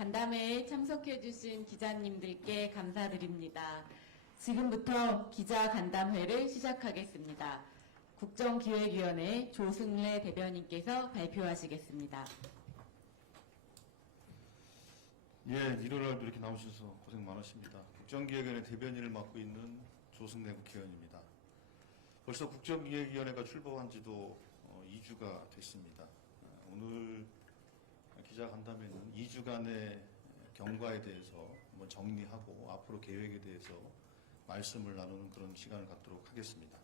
간담회에 참석해주신 기자님들께 감사드립니다. 지금부터 기자 간담회를 시작하겠습니다. 국정기획위원회 조승래 대변인께서 발표하시겠습니다. 예, 일요일 날도 이렇게 나오셔서 고생 많으십니다. 국정기획위원회 대변인을 맡고 있는 조승래 국회의원입니다. 벌써 국정기획위원회가 출범한 지도 2주가 됐습니다. 오늘 기자간담회는 2주간의 경과에 대해서 한번 정리하고 앞으로 계획에 대해서 말씀을 나누는 그런 시간을 갖도록 하겠습니다.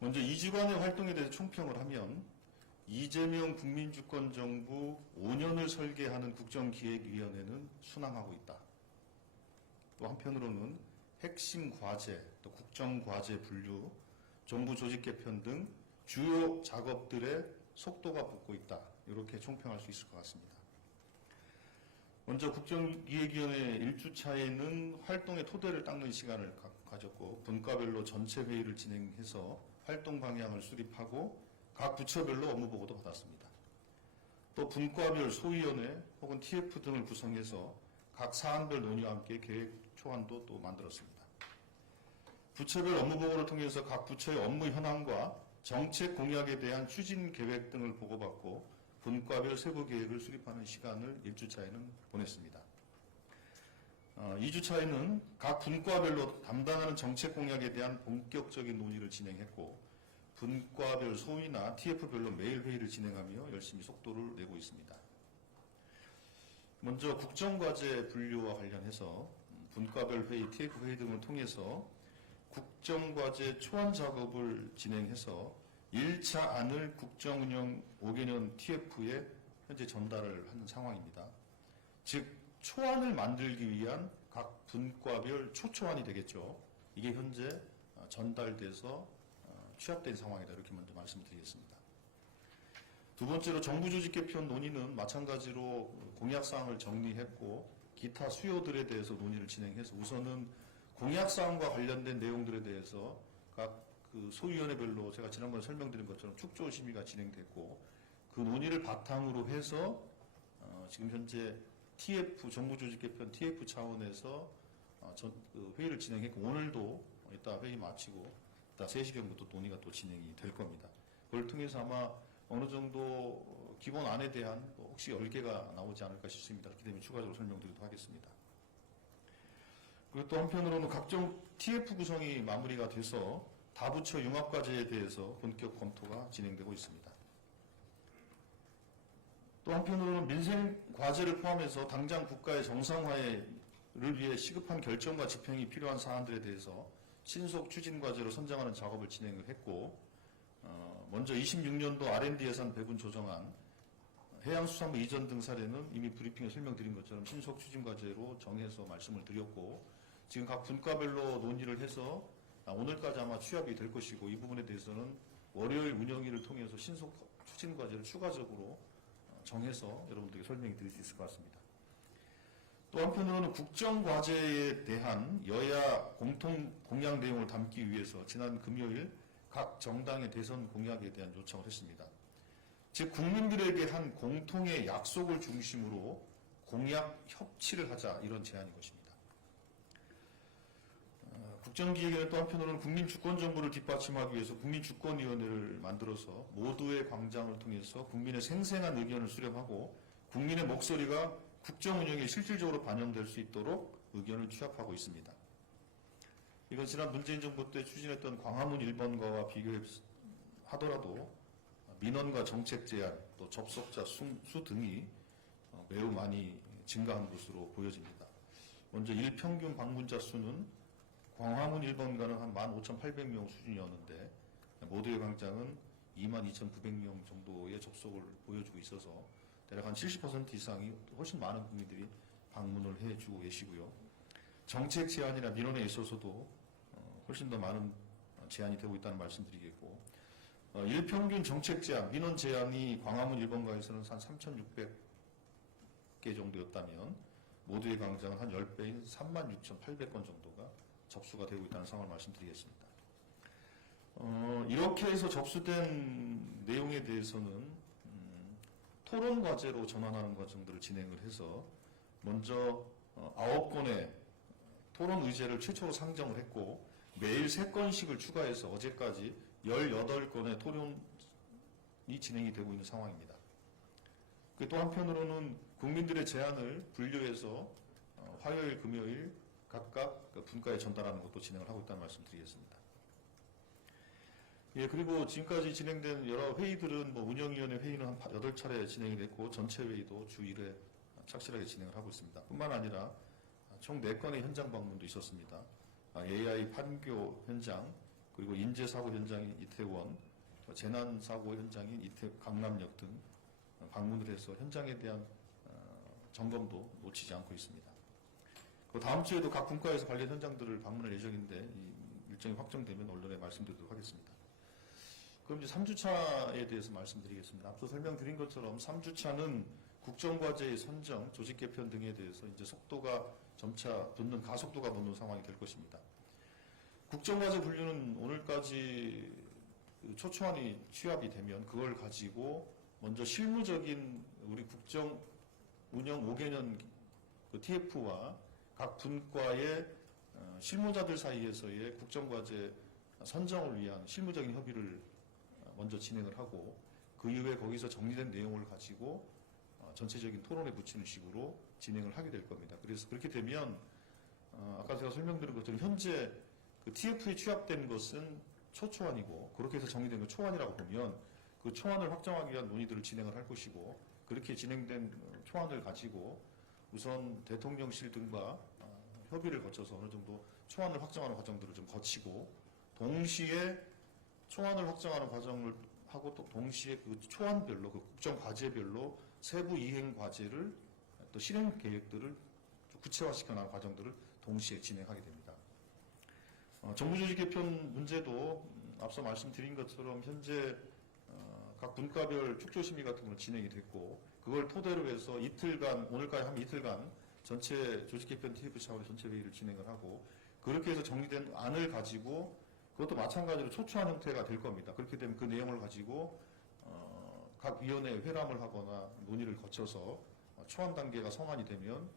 먼저 2주간의 활동에 대해서 총평을 하면 이재명 국민주권정부 5년을 설계하는 국정기획위원회는 순항하고 있다. 또 한편으로는 핵심 과제, 또 국정과제 분류, 정부 조직 개편 등 주요 작업들의 속도가 붙고 있다. 이렇게 총평할 수 있을 것 같습니다. 먼저 국정기획위원회 1주차에는 활동의 토대를 닦는 시간을 가졌고 분과별로 전체 회의를 진행해서 활동 방향을 수립하고 각 부처별로 업무 보고도 받았습니다. 또 분과별 소위원회 혹은 TF 등을 구성해서 각 사안별 논의와 함께 계획 초안도 또 만들었습니다. 부처별 업무 보고를 통해서 각 부처의 업무 현황과 정책 공약에 대한 추진 계획 등을 보고받고 분과별 세부 계획을 수립하는 시간을 1주차에는 보냈습니다. 2주차에는 각 분과별로 담당하는 정책 공약에 대한 본격적인 논의를 진행했고 분과별 소위나 TF별로 매일 회의를 진행하며 열심히 속도를 내고 있습니다. 먼저 국정과제 분류와 관련해서 분과별 회의, TF 회의 등을 통해서 국정과제 초안 작업을 진행해서 1차 안을 국정운영 5개년 TF에 현재 전달을 하는 상황입니다. 즉 초안을 만들기 위한 각 분과별 초초안이 되겠죠. 이게 현재 전달돼서 취합된 상황이다. 이렇게 먼저 말씀을 드리겠습니다. 두 번째로 정부 조직 개편 논의는 마찬가지로 공약사항을 정리했고 기타 수요들에 대해서 논의를 진행해서 우선은 공약사항과 관련된 내용들에 대해서 각 그 소위원회별로 제가 지난번에 설명드린 것처럼 축조 심의가 진행됐고 그 논의를 바탕으로 해서 지금 현재 TF 정부 조직 개편 TF 차원에서 회의를 진행했고 오늘도 이따 회의 마치고 이따 3시경부터 논의가 또 진행이 될 겁니다. 그걸 통해서 아마 어느 정도 기본 안에 대한 혹시 열개가 나오지 않을까 싶습니다. 그렇기 때문에 추가적으로 설명드리도록 하겠습니다. 그리고 또 한편으로는 각종 TF 구성이 마무리가 돼서 다부처 융합과제에 대해서 본격 검토가 진행되고 있습니다. 또 한편으로는 민생 과제를 포함해서 당장 국가의 정상화를 위해 시급한 결정과 집행이 필요한 사안들에 대해서 신속 추진 과제로 선정하는 작업을 진행을 했고 먼저 26년도 R&D 예산 배분 조정안, 해양수산물 이전 등 사례는 이미 브리핑에 설명드린 것처럼 신속 추진 과제로 정해서 말씀을 드렸고 지금 각 분과별로 논의를 해서 오늘까지 아마 취합이 될 것이고 이 부분에 대해서는 월요일 운영일을 통해서 신속 추진 과제를 추가적으로 정해서 여러분들에게 설명이 드릴 수 있을 것 같습니다. 또 한편으로는 국정과제에 대한 여야 공통 공약 내용을 담기 위해서 지난 금요일 각 정당의 대선 공약에 대한 요청을 했습니다. 즉 국민들에게 한 공통의 약속을 중심으로 공약 협치를 하자 이런 제안인 것입니다. 국정기획위는 또 한편으로는 국민주권정부를 뒷받침하기 위해서 국민주권위원회를 만들어서 모두의 광장을 통해서 국민의 생생한 의견을 수렴하고 국민의 목소리가 국정운영에 실질적으로 반영될 수 있도록 의견을 취합하고 있습니다. 이건 지난 문재인 정부 때 추진했던 광화문 1번가와 비교하더라도 민원과 정책 제안, 또 접속자 수 등이 매우 많이 증가한 것으로 보여집니다. 먼저 일평균 방문자 수는 광화문 1번가는 한 15,800명 수준이었는데 모두의 광장은 22,900명 정도의 접속을 보여주고 있어서 대략 한 70% 이상이 훨씬 많은 국민들이 방문을 해주고 계시고요. 정책 제안이나 민원에 있어서도 훨씬 더 많은 제안이 되고 있다는 말씀드리겠고 일평균 정책 제안, 민원 제안이 광화문 1번가에서는 한 3,600개 정도였다면 모두의 광장은 한 10배인 36,800건 정도가 접수가 되고 있다는 상황을 말씀드리겠습니다. 이렇게 해서 접수된 내용에 대해서는 토론 과제로 전환하는 과정들을 진행을 해서 먼저 9건의 토론 의제를 최초로 상정을 했고 매일 3건씩을 추가해서 어제까지 18건의 토론이 진행이 되고 있는 상황입니다. 또 한편으로는 국민들의 제안을 분류해서 화요일, 금요일 각각 분과에 전달하는 것도 진행을 하고 있다는 말씀 드리겠습니다. 예, 그리고 지금까지 진행된 여러 회의들은 운영위원회 회의는 한 8차례 진행이 됐고 전체 회의도 주 1회 착실하게 진행을 하고 있습니다. 뿐만 아니라 총 4건의 현장 방문도 있었습니다. AI 판교 현장, 그리고 인재사고 현장인 이태원, 재난사고 현장인 강남역 등 방문을 해서 현장에 대한 점검도 놓치지 않고 있습니다. 다음 주에도 각 분과에서 관련 현장들을 방문할 예정인데 이 일정이 확정되면 언론에 말씀드리도록 하겠습니다. 그럼 이제 3주차에 대해서 말씀드리겠습니다. 앞서 설명드린 것처럼 3주차는 국정과제의 선정, 조직 개편 등에 대해서 이제 속도가 점차 가속도가 붙는 상황이 될 것입니다. 국정과제 분류는 오늘까지 초초안이 취합이 되면 그걸 가지고 먼저 실무적인 우리 국정 운영 5개년 TF와 각 분과의 실무자들 사이에서의 국정과제 선정을 위한 실무적인 협의를 먼저 진행을 하고 그 이후에 거기서 정리된 내용을 가지고 전체적인 토론에 붙이는 식으로 진행을 하게 될 겁니다. 그래서 그렇게 되면 아까 제가 설명드린 것처럼 현재 그 TF에 취합된 것은 초초안이고 그렇게 해서 정리된 건 초안이라고 보면 그 초안을 확정하기 위한 논의들을 진행을 할 것이고 그렇게 진행된 초안을 가지고 우선 대통령실 등과 협의를 거쳐서 어느 정도 초안을 확정하는 과정들을 좀 거치고 동시에 초안을 확정하는 과정을 하고 또 동시에 그 초안별로 그 국정 과제별로 세부 이행 과제를 또 실행 계획들을 구체화시켜 나가는 과정들을 동시에 진행하게 됩니다. 정부 조직 개편 문제도 앞서 말씀드린 것처럼 현재 각 분과별 축조 심의 같은 건 진행이 됐고 그걸 토대로 해서 이틀간 오늘까지 하면 이틀간 전체 조직 개편 TF 차원의 전체 회의를 진행을 하고 그렇게 해서 정리된 안을 가지고 그것도 마찬가지로 초초한 형태가 될 겁니다. 그렇게 되면 그 내용을 가지고 각 위원회에 회람을 하거나 논의를 거쳐서 초안 단계가 성안이 되면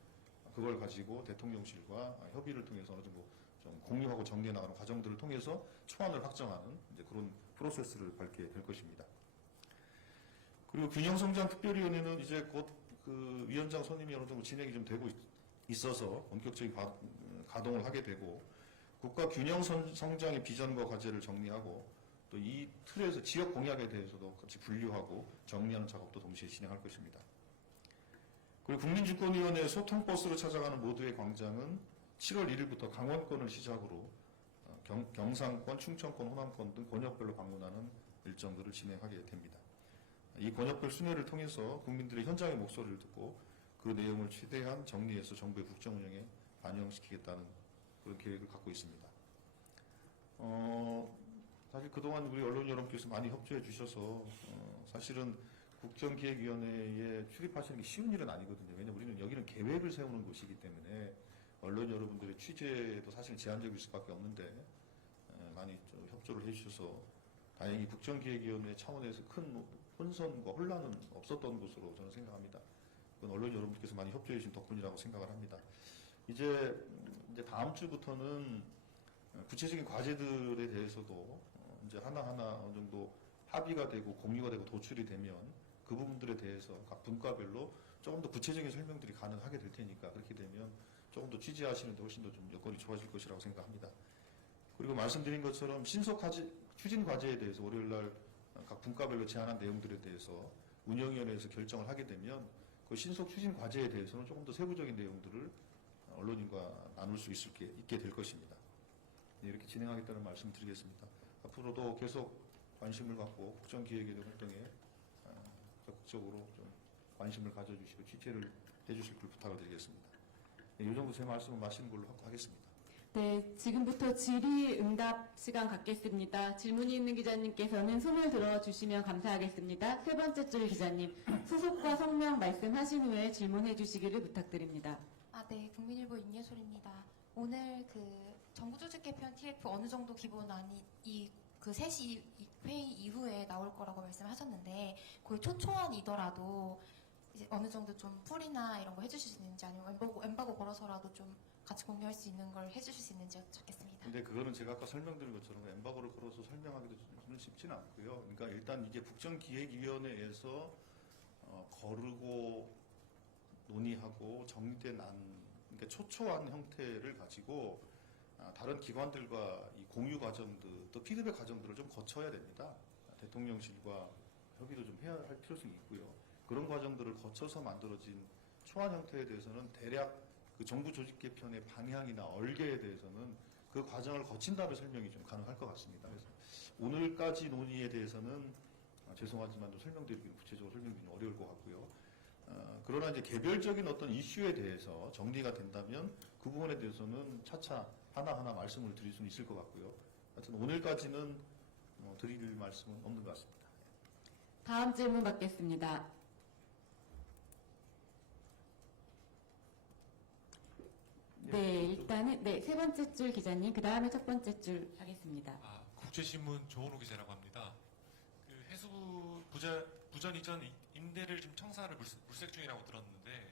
그걸 가지고 대통령실과 협의를 통해서 어느 정도 좀 공유하고 정리해 나가는 과정들을 통해서 초안을 확정하는 이제 그런 프로세스를 밟게 될 것입니다. 그리고 균형성장 특별위원회는 이제 곧 그 위원장 선임이 어느 정도 진행이 좀 되고 있어서 본격적인 가동을 하게 되고 국가 균형 성장의 비전과 과제를 정리하고 또 이 틀에서 지역 공약에 대해서도 같이 분류하고 정리하는 작업도 동시에 진행할 것입니다. 그리고 국민주권위원회 소통버스로 찾아가는 모두의 광장은 7월 1일부터 강원권을 시작으로 경상권, 충청권, 호남권 등 권역별로 방문하는 일정들을 진행하게 됩니다. 이 권역별 순회를 통해서 국민들의 현장의 목소리를 듣고 그 내용을 최대한 정리해서 정부의 국정 운영에 반영시키겠다는 그런 계획을 갖고 있습니다. 사실 그동안 우리 언론 여러분께서 많이 협조해 주셔서 사실은 국정기획위원회에 출입하시는 게 쉬운 일은 아니거든요. 왜냐하면 우리는 여기는 계획을 세우는 곳이기 때문에 언론 여러분들의 취재도 사실 제한적일 수밖에 없는데 많이 좀 협조를 해주셔서 다행히 국정기획위원회 차원에서 큰 혼선과 혼란은 없었던 것으로 저는 생각합니다. 그건 언론 여러분께서 많이 협조해 주신 덕분이라고 생각을 합니다. 이제 다음 주부터는 구체적인 과제들에 대해서도 이제 하나하나 어느 정도 합의가 되고 공유가 되고 도출이 되면 그 부분들에 대해서 각 분과별로 조금 더 구체적인 설명들이 가능하게 될 테니까 그렇게 되면 조금 더 취재하시는데 훨씬 더 좀 여건이 좋아질 것이라고 생각합니다. 그리고 말씀드린 것처럼 신속 추진 과제에 대해서 월요일날 각 분과별로 제안한 내용들에 대해서 운영위원회에서 결정을 하게 되면 그 신속 추진 과제에 대해서는 조금 더 세부적인 내용들을 언론인과 나눌 수 있게 될 것입니다. 네, 이렇게 진행하겠다는 말씀 드리겠습니다. 앞으로도 계속 관심을 갖고 국정기획의 활동에 적극적으로 좀 관심을 가져주시고 취재를 해주실 걸 부탁을 드리겠습니다. 네, 이 정도 제 말씀을 마치는 걸로 하겠습니다. 네, 지금부터 질의응답 시간 갖겠습니다. 질문이 있는 기자님께서는 손을 들어주시면 감사하겠습니다. 세 번째 줄 기자님, 소속과 성명 말씀하신 후에 질문해 주시기를 부탁드립니다. 네, 국민일보 임예솔입니다. 오늘 그 정부 조직 개편 TF 어느 정도 기본안이 이 그 3시 회의 이후에 나올 거라고 말씀하셨는데 거의 초초안이더라도 이제 어느 정도 좀 풀이나 이런 거 해주실 수 있는지 아니면 엠바고 걸어서라도 좀 같이 공유할 수 있는 걸 해주실 수 있는지 여쭙겠습니다. 근데 그거는 제가 아까 설명드린 것처럼 엠바고를 걸어서 설명하기도 좀 쉽지는 않고요. 그러니까 일단 이게 국정기획위원회에서 거르고 논의하고 정리된 그러니까 초초한 형태를 가지고 다른 기관들과 이 공유 과정들 또 피드백 과정들을 좀 거쳐야 됩니다. 대통령실과 협의도 좀 해야 할 필요성이 있고요. 그런 과정들을 거쳐서 만들어진 초안 형태에 대해서는 대략 그 정부 조직 개편의 방향이나 얼개에 대해서는 그 과정을 거친 다음에 설명이 좀 가능할 것 같습니다. 그래서 오늘까지 논의에 대해서는 죄송하지만 좀 구체적으로 설명드리기 어려울 것 같고요. 그러나 이제 개별적인 어떤 이슈에 대해서 정리가 된다면 그 부분에 대해서는 차차 하나하나 말씀을 드릴 수는 있을 것 같고요. 하여튼 오늘까지는 드릴 말씀은 없는 것 같습니다. 다음 질문 받겠습니다. 네, 일단은 세 번째 줄 기자님, 그 다음에 첫 번째 줄 하겠습니다. 국제신문 조원호 기자라고 합니다. 그 해수부 부전 이전 임대를 지금 청사를 물색 중이라고 들었는데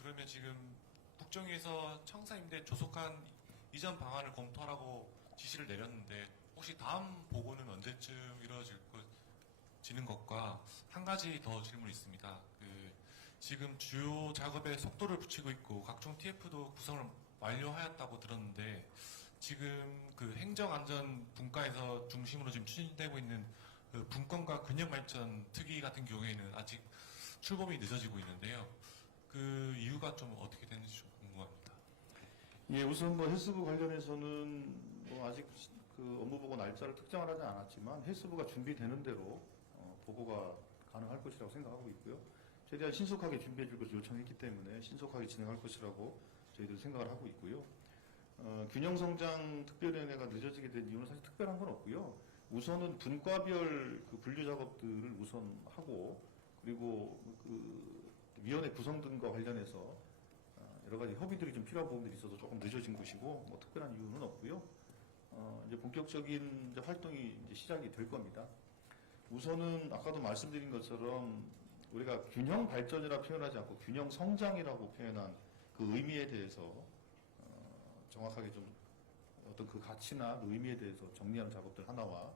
그러면 지금 국정위에서 청사 임대 조속한 이전 방안을 검토하라고 지시를 내렸는데 혹시 다음 보고는 언제쯤 이루어지는 것과 한 가지 더 질문이 있습니다. 지금 주요 작업에 속도를 붙이고 있고 각종 TF도 구성을 완료하였다고 들었는데 지금 그 행정안전 분과에서 중심으로 지금 추진되고 있는 그 분권과 균형발전 특위 같은 경우에는 아직 출범이 늦어지고 있는데요. 그 이유가 좀 어떻게 되는지 좀 궁금합니다. 예, 우선 해수부 관련해서는 아직 그 업무보고 날짜를 특정을 하지 않았지만 해수부가 준비되는 대로 보고가 가능할 것이라고 생각하고 있고요. 최대한 신속하게 준비해 줄 것을 요청했기 때문에 신속하게 진행할 것이라고 저희들 생각을 하고 있고요. 균형성장 특별위원회가 늦어지게 된 이유는 사실 특별한 건 없고요. 우선은 분과별 그 분류 작업들을 우선 하고 그리고 그 위원회 구성 등과 관련해서 여러 가지 협의들이 좀 필요한 부분들이 있어서 조금 늦어진 것이고 특별한 이유는 없고요. 이제 본격적인 이제 활동이 이제 시작이 될 겁니다. 우선은 아까도 말씀드린 것처럼 우리가 균형 발전이라 표현하지 않고 균형 성장이라고 표현한 그 의미에 대해서 정확하게 좀 어떤 그 가치나 그 의미에 대해서 정리하는 작업들 하나와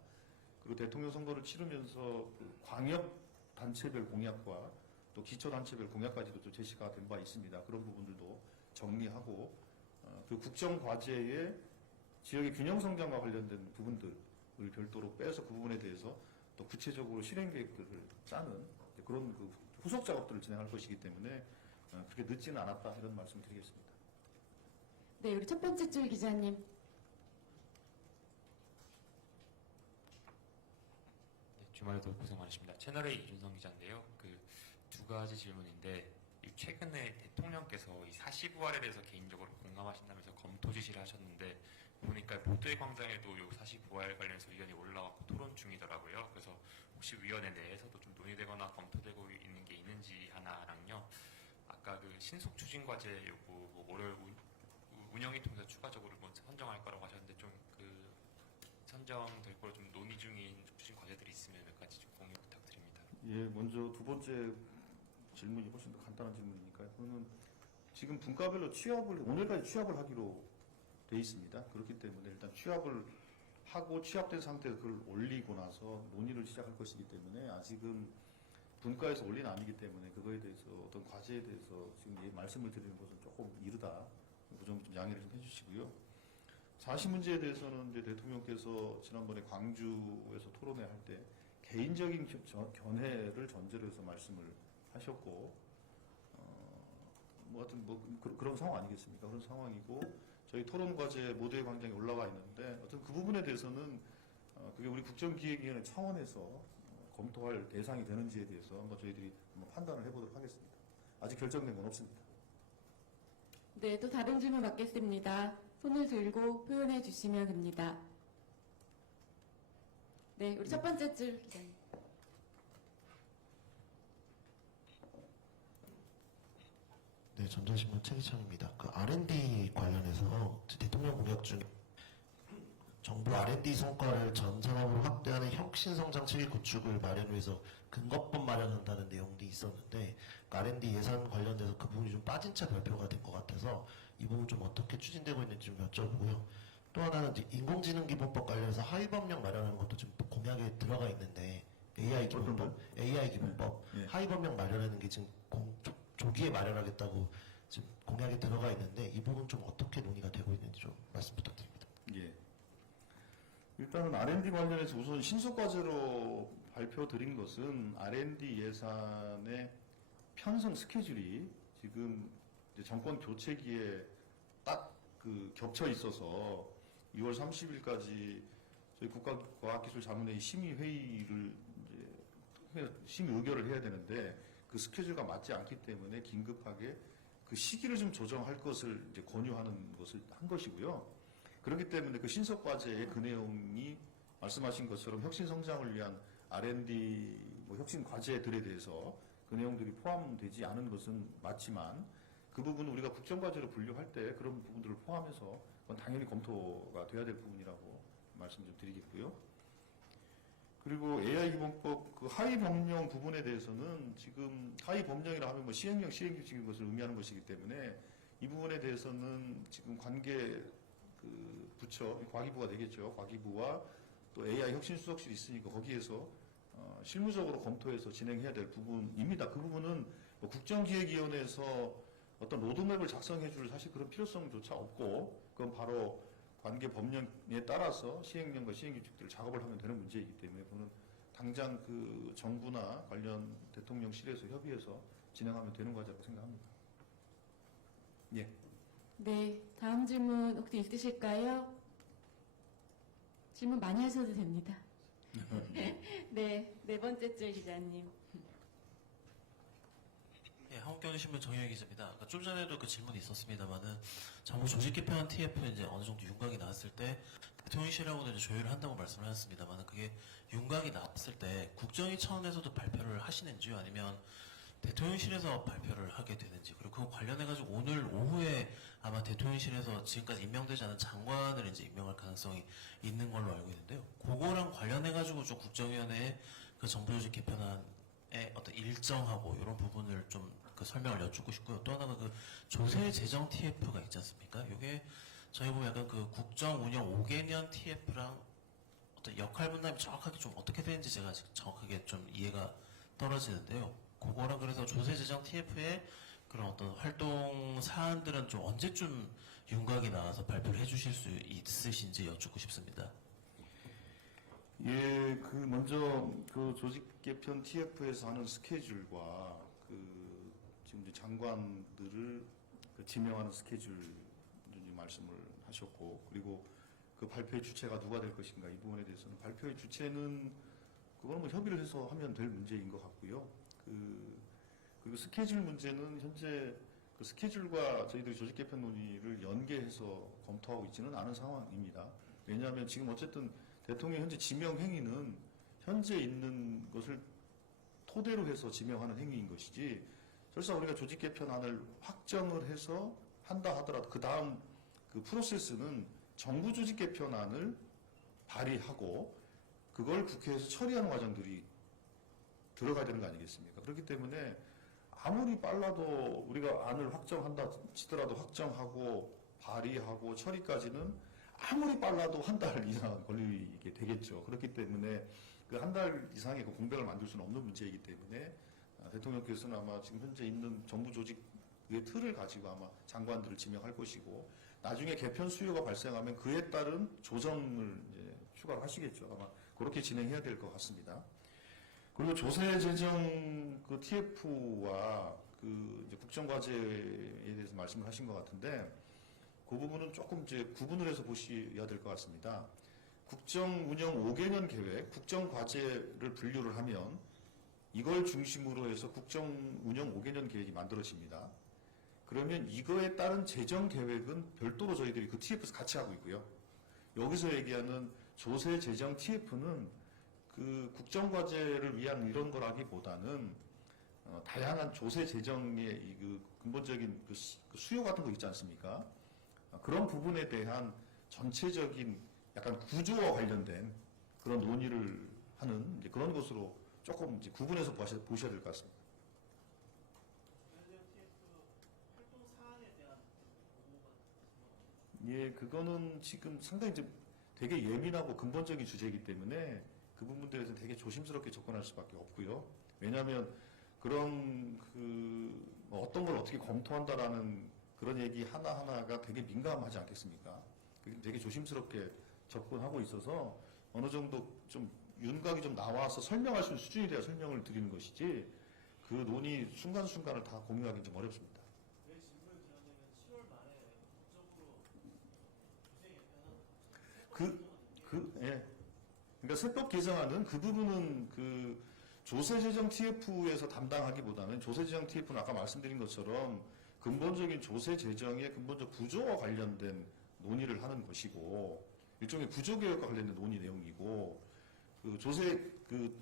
그리고 대통령 선거를 치르면서 그 광역 단체별 공약과 또 기초 단체별 공약까지도 좀 제시가 된 바 있습니다. 그런 부분들도 정리하고 그 국정 과제의 지역의 균형 성장과 관련된 부분들을 별도로 빼서 그 부분에 대해서 또 구체적으로 실행 계획들을 짜는 그런 그 후속 작업들을 진행할 것이기 때문에 그렇게 늦지는 않았다 이런 말씀을 드리겠습니다. 네, 우리 첫 번째 줄 기자님. 네, 주말에도 고생 많으십니다. 채널A 이준성 기자인데요. 그 두 가지 질문인데 최근에 대통령께서 이 49알에 대해서 개인적으로 공감하신다면서 검토 지시를 하셨는데 보니까 모두의 광장에도 이 49알 관련해서 의견이 올라왔고 토론 중이더라고요. 그래서 혹시 위원회 내에서도 좀 논의되거나 검토되고 있는 게 있는지 하나랑요. 아까 그 신속 추진 과제 요구 월요일 운영위 통해서 추가적으로 선정할 거라고 하셨는데 좀 그 선정될 거로 좀 논의 중인 추진 과제들이 있으면 몇 가지 좀 공유 부탁드립니다. 예, 먼저 두 번째 질문이 훨씬 더 간단한 질문이니까요. 그거는 지금 분과별로 오늘까지 취합을 하기로 돼 있습니다. 그렇기 때문에 일단 취합을 하고 취합된 상태에서 그걸 올리고 나서 논의를 시작할 것이기 때문에 아직은 분과에서 올린 아니기 때문에 그거에 대해서 어떤 과제에 대해서 지금 말씀을 드리는 것은 조금 이르다. 그 점을 좀 양해를 좀 해주시고요. 사시 문제에 대해서는 이제 대통령께서 지난번에 광주에서 토론회 할 때 개인적인 견해를 전제로 해서 말씀을 하셨고, 하여튼 그런 상황 아니겠습니까? 그런 상황이고, 저희 토론 과제 모두의 광장에 올라와 있는데, 어떤 그 부분에 대해서는, 그게 우리 국정기획위원회 차원에서 검토할 대상이 되는지에 대해서 한번 저희들이 한번 판단을 해보도록 하겠습니다. 아직 결정된 건 없습니다. 네, 또 다른 질문 받겠습니다. 손을 들고 표현해 주시면 됩니다. 네, 우리 첫 번째 줄 기자님. 네, 전자신문 최기찬입니다. 그 R&D 관련해서 대통령 공약 중에 정부 R&D 성과를 전 산업으로 확대하는 혁신성장 체계 구축을 마련 위해서 근거법 마련한다는 내용도 있었는데 그 R&D 예산 관련돼서 그 부분이 좀 빠진 채 발표가 된 것 같아서 이 부분 좀 어떻게 추진되고 있는지 좀 여쭤보고요. 또 하나는 이제 인공지능기본법 관련해서 하위법령 마련하는 것도 지금 공약에 들어가 있는데 AI 기본법 예. 하위법령 마련하는 게 지금 조기에 마련하겠다고 지금 공약에 들어가 있는데 이 부분 좀 어떻게 논의가 되고 있는지 좀 말씀 부탁드립니다. 예. 일단은 R&D 관련해서 우선 신속과제로 발표드린 것은 R&D 예산의 편성 스케줄이 지금 이제 정권 교체기에 딱 그 겹쳐 있어서 2월 30일까지 저희 국가과학기술자문회의 심의회의를 이제 심의 의결을 해야 되는데 그 스케줄과 맞지 않기 때문에 긴급하게 그 시기를 좀 조정할 것을 이제 권유하는 것을 한 것이고요. 그렇기 때문에 그 신속과제의 그 내용이 말씀하신 것처럼 혁신 성장을 위한 R&D 혁신 과제들에 대해서 그 내용들이 포함되지 않은 것은 맞지만 그 부분은 우리가 국정과제로 분류할 때 그런 부분들을 포함해서 그건 당연히 검토가 돼야 될 부분이라고 말씀 좀 드리겠고요. 그리고 AI 기본법 그 하위 법령 부분에 대해서는 지금 하위 법령이라 하면 뭐 시행령, 시행규칙인 것을 의미하는 것이기 때문에 이 부분에 대해서는 지금 관계 그 부처, 과기부가 되겠죠. 과기부와 또 AI 혁신수석실이 있으니까 거기에서 실무적으로 검토해서 진행해야 될 부분입니다. 그 부분은 뭐 국정기획위원회에서 어떤 로드맵을 작성해 줄 사실 그런 필요성조차 없고 그건 바로 관계 법령에 따라서 시행령과 시행규칙들을 작업을 하면 되는 문제이기 때문에 그거는 당장 그 정부나 관련 대통령실에서 협의해서 진행하면 되는 과제라고 생각합니다. 예. 네, 다음 질문 혹시 있으실까요? 질문 많이 하셔도 됩니다. 네, 네 번째 줄 기자님. 예, 한국경제신문 정유혜 기자입니다. 아까 좀 전에도 그 질문이 있었습니다만은 정부 조직 개편한 TF 이제 어느 정도 윤곽이 나왔을 때 대통령실하고도 이제 조율을 한다고 말씀을 하셨습니다만은 그게 윤곽이 나왔을 때 국정위 차원에서도 발표를 하시는지요, 아니면 대통령실에서 발표를 하게 되는지, 그리고 그거 관련해가지고 오늘 오후에 아마 대통령실에서 지금까지 임명되지 않은 장관을 이제 임명할 가능성이 있는 걸로 알고 있는데요. 그거랑 관련해가지고 좀 국정위원회에 그 정부 조직 개편안의 어떤 일정하고 이런 부분을 좀 그 설명을 여쭙고 싶고요. 또 하나가 그 조세 재정 TF가 있지 않습니까? 이게 저희 보면 약간 그 국정 운영 5개년 TF랑 어떤 역할 분담이 정확하게 좀 어떻게 되는지 제가 아직 정확하게 좀 이해가 떨어지는데요. 그거랑 그래서 조세 재정 TF의 그런 어떤 활동 사안들은 좀 언제쯤 윤곽이 나와서 발표를 해주실 수 있으신지 여쭙고 싶습니다. 예, 그 먼저 그 조직 개편 TF에서 하는 스케줄과 그 지금 이제 장관들을 그 지명하는 스케줄 말씀을 하셨고, 그리고 그 발표의 주체가 누가 될 것인가 이 부분에 대해서는 발표의 주체는 그거는 뭐 협의를 해서 하면 될 문제인 것 같고요. 그리고 스케줄 문제는 현재 그 스케줄과 저희들이 조직 개편 논의를 연계해서 검토하고 있지는 않은 상황입니다. 왜냐하면 지금 어쨌든 대통령 현재 지명 행위는 현재 있는 것을 토대로 해서 지명하는 행위인 것이지, 설사 우리가 조직 개편안을 확정을 해서 한다 하더라도 그 다음 그 프로세스는 정부 조직 개편안을 발의하고 그걸 국회에서 처리하는 과정들이 들어가야 되는 거 아니겠습니까? 그렇기 때문에 아무리 빨라도 우리가 안을 확정한다 치더라도 확정하고 발의하고 처리까지는 아무리 빨라도 한 달 이상 걸리게 되겠죠. 그렇기 때문에 그 한 달 이상의 그 공백을 만들 수는 없는 문제이기 때문에 대통령께서는 아마 지금 현재 있는 정부 조직의 틀을 가지고 아마 장관들을 지명할 것이고, 나중에 개편 수요가 발생하면 그에 따른 조정을 이제 추가하시겠죠. 아마 그렇게 진행해야 될 것 같습니다. 그리고 조세 재정 그 TF와 그 이제 국정과제에 대해서 말씀을 하신 것 같은데, 그 부분은 조금 이제 구분을 해서 보셔야 될 것 같습니다. 국정 운영 5개년 계획, 국정과제를 분류를 하면 이걸 중심으로 해서 국정 운영 5개년 계획이 만들어집니다. 그러면 이거에 따른 재정 계획은 별도로 저희들이 그 TF에서 같이 하고 있고요. 여기서 얘기하는 조세 재정 TF는 그 국정과제를 위한 이런 거라기보다는 다양한 조세 재정의 그 근본적인 그 수요 같은 거 있지 않습니까? 그런 부분에 대한 전체적인 약간 구조와 관련된 그런 논의를 하는 이제 그런 것으로 조금 이제 구분해서 보셔야 될 것 같습니다. 예, 그거는 지금 상당히 이제 되게 예민하고 근본적인 주제이기 때문에 그 부분들에서 되게 조심스럽게 접근할 수밖에 없고요. 왜냐하면 그런 뭐 어떤 걸 어떻게 검토한다라는 그런 얘기 하나하나가 되게 민감하지 않겠습니까? 그게 되게 조심스럽게 접근하고 있어서 어느 정도 좀 윤곽이 좀 나와서 설명할 수 있는 수준이 돼야 설명을 드리는 것이지 그 논의 순간순간을 다 공유하기 좀 어렵습니다. 예. 그러니까 세법 개정안은 그 부분은 그 조세재정 TF에서 담당하기보다는 조세재정 TF는 아까 말씀드린 것처럼 근본적인 조세재정의 근본적 구조와 관련된 논의를 하는 것이고 일종의 구조개혁과 관련된 논의 내용이고 그 조세 그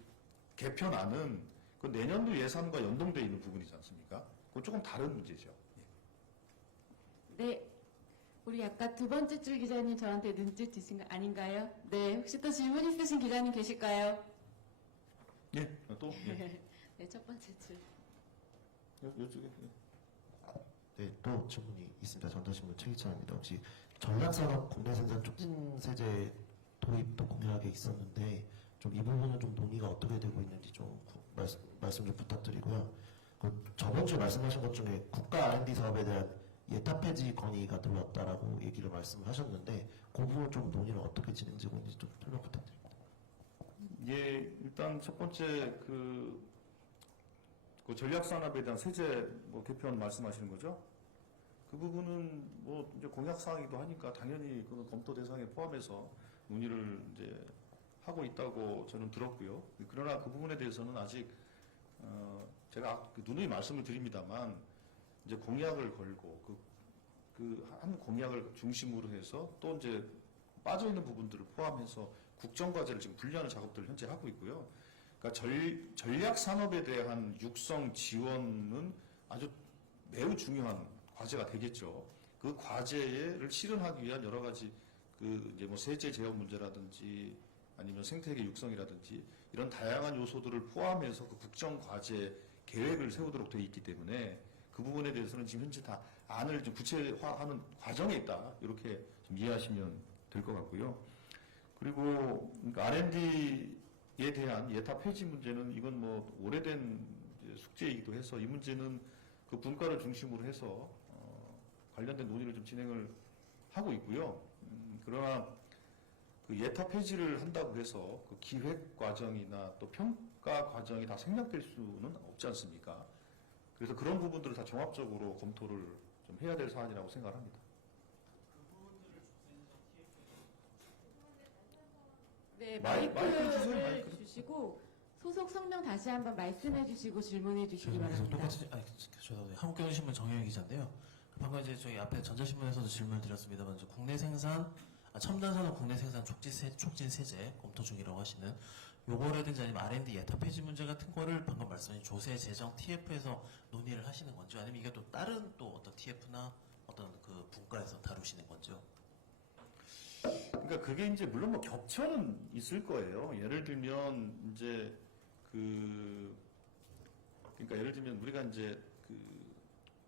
개편안은 그 내년도 예산과 연동되어 있는 부분이지 않습니까? 그건 조금 다른 문제죠. 예. 네. 우리 아까 두 번째 줄 기자님 저한테 눈짓 주신 거 아닌가요? 네. 혹시 또 질문 있으신 기자님 계실까요? 예. 또 예. 네, 첫 번째 줄. 요쪽에 예. 네, 또 질문이 있습니다. 전자신문 최기찬입니다. 혹시 전략산업 국내 생산 촉진 세제 도입도 공약에 있었는데 좀 이 부분은 좀 논의가 어떻게 되고 있는지 좀 말씀 좀 부탁드리고요. 그 저번 주에 말씀하신 것 중에 국가 R&D 사업에 대한 예타 폐지 건의가 들어왔다라고 얘기를 말씀하셨는데 그 부분 좀 논의는 어떻게 진행되고 있는지 좀 설명 부탁드립니다. 예, 일단 첫 번째 그 전략 산업에 대한 세제 뭐 개편 말씀하시는 거죠? 그 부분은 뭐 이제 공약 사항이기도 하니까 당연히 그 검토 대상에 포함해서 논의를 이제 하고 있다고 저는 들었고요. 그러나 그 부분에 대해서는 아직 제가 누누이 말씀을 드립니다만 이제 공약을 걸고 그 한 공약을 중심으로 해서 또 이제 빠져 있는 부분들을 포함해서 국정 과제를 지금 분리하는 작업들을 현재 하고 있고요. 그러니까 전략 산업에 대한 육성 지원은 아주 매우 중요한 과제가 되겠죠. 그 과제를 실현하기 위한 여러 가지 그 이제 뭐 세제 제어 문제라든지 아니면 생태계 육성이라든지 이런 다양한 요소들을 포함해서 그 국정 과제 계획을 세우도록 되어 있기 때문에 그 부분에 대해서는 지금 현재 다 안을 좀 구체화하는 과정에 있다 이렇게 좀 이해하시면 될 것 같고요. 그리고 R&D에 대한 예타 폐지 문제는 이건 뭐 오래된 숙제이기도 해서 이 문제는 그 분과를 중심으로 해서 관련된 논의를 좀 진행을 하고 있고요. 그러나 그 예타 폐지를 한다고 해서 그 기획 과정이나 또 평가 과정이 다 생략될 수는 없지 않습니까? 그래서 그런 부분들을 다 종합적으로 검토를 좀 해야 될 사안이라고 생각을 합니다. 네, 마이크 주세요, 마이크를 마이크. 주시고 소속 성명 다시 한번 말씀해 주시고 질문해 주시기 그래서 바랍니다. 똑같이 죄송합니다. 한국경제신문 정혜영 기자인데요. 방금 이제 저희 앞에 전자신문에서도 질문을 드렸습니다만 국내 생산 첨단 산업 국내 생산 촉진 세제 검토 중이라고 하시는 요거라든지 아니면 R&D 예타 폐지 문제 같은 거를 방금 말씀하신 조세 재정 TF에서 논의를 하시는 건지 아니면 이게 또 다른 또 어떤 TF나 어떤 그 분과에서 다루시는 건지요? 그러니까 그게 이제 물론 뭐 겹쳐는 있을 거예요. 예를 들면 이제 그러니까 예를 들면 우리가 이제 그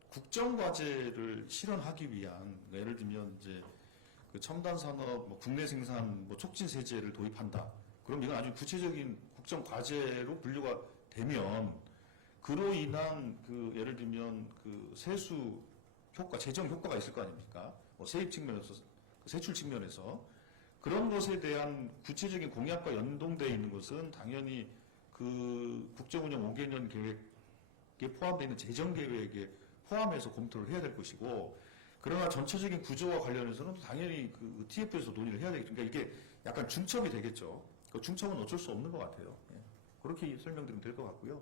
국정 과제를 실현하기 위한 그러니까 예를 들면 이제 그 첨단 산업 뭐 국내 생산 뭐 촉진 세제를 도입한다. 그럼 이건 아주 구체적인 국정 과제로 분류가 되면 그로 인한 그 예를 들면 그 세수 효과, 재정 효과가 있을 거 아닙니까? 뭐 세입 측면에서, 세출 측면에서 그런 것에 대한 구체적인 공약과 연동되어 있는 것은 당연히 그 국정운영 5개년 계획에 포함되어 있는 재정 계획에 포함해서 검토를 해야 될 것이고 그러나 전체적인 구조와 관련해서는 당연히 그 TF에서 논의를 해야 되겠죠. 그러니까 이게 약간 중첩이 되겠죠. 그 중첩은 어쩔 수 없는 것 같아요. 예. 그렇게 설명드리면 될 것 같고요.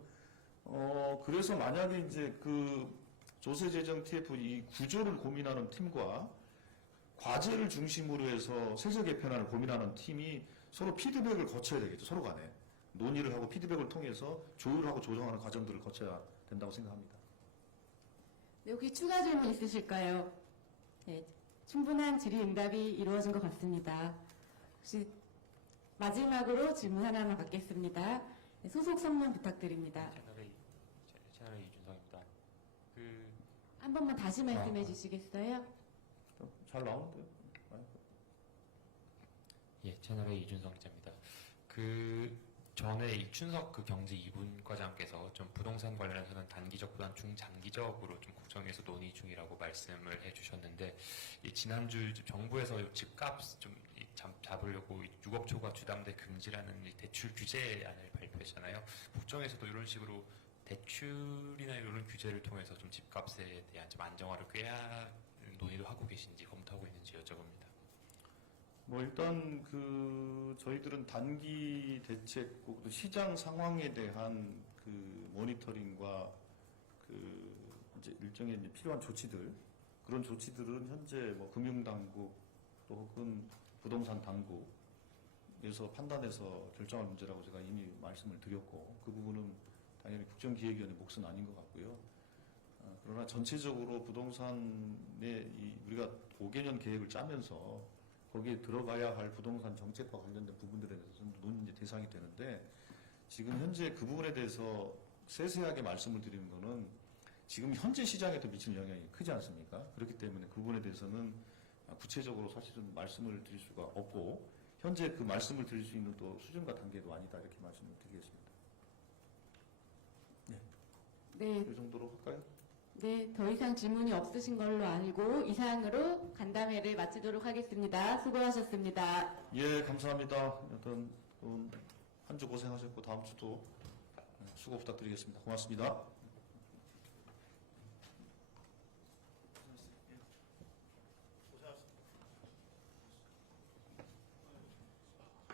그래서 만약에 이제 그 조세재정 TF 이 구조를 고민하는 팀과 과제를 중심으로 해서 세제 개편안을 고민하는 팀이 서로 피드백을 거쳐야 되겠죠. 서로 간에. 논의를 하고 피드백을 통해서 조율하고 조정하는 과정들을 거쳐야 된다고 생각합니다. 네, 혹시 추가 질문 있으실까요? 네, 충분한 질의응답이 이루어진 것 같습니다. 혹시 마지막으로 질문 하나만 받겠습니다. 네, 소속 성명 부탁드립니다. 채널A 이준성입니다. 한 번만 다시 말씀해 주시겠어요? 잘 나오는데요? 예, 채널A 이준성 기자입니다. 전에 이춘석 경제 2분 과장께서 좀 부동산 관련해서는 단기적보다는 중장기적으로 좀 국정에서 논의 중이라고 말씀을 해주셨는데, 지난주 정부에서 집값 좀 잡으려고 6억 초과 주담대 금지라는 대출 규제안을 발표했잖아요. 국정에서도 이런 식으로 대출이나 이런 규제를 통해서 좀 집값에 대한 좀 안정화를 꾀하 논의도 하고 계신지 검토하고 있는지 여쭤봅니다. 일단 저희들은 단기 대책, 또 시장 상황에 대한 모니터링과 이제 일정의 이제 필요한 조치들, 그런 조치들은 현재 금융당국 또 혹은 부동산 당국에서 판단해서 결정할 문제라고 제가 이미 말씀을 드렸고, 그 부분은 당연히 국정기획위원회 몫은 아닌 것 같고요. 그러나 전체적으로 부동산의 우리가 5개년 계획을 짜면서 거기에 들어가야 할 부동산 정책과 관련된 부분들에 대해서는 논의 대상이 되는데, 지금 현재 그 부분에 대해서 세세하게 말씀을 드리는 거는 지금 현재 시장에도 미치는 영향이 크지 않습니까? 그렇기 때문에 그 부분에 대해서는 구체적으로 사실은 말씀을 드릴 수가 없고, 현재 그 말씀을 드릴 수 있는 또 수준과 단계도 아니다, 이렇게 말씀을 드리겠습니다. 네, 이 정도로 할까요? 네, 더 이상 질문이 없으신 걸로 알고 이상으로 간담회를 마치도록 하겠습니다. 수고하셨습니다. 예, 감사합니다. 여튼 한 주 고생하셨고 다음 주도 수고 부탁드리겠습니다. 고맙습니다.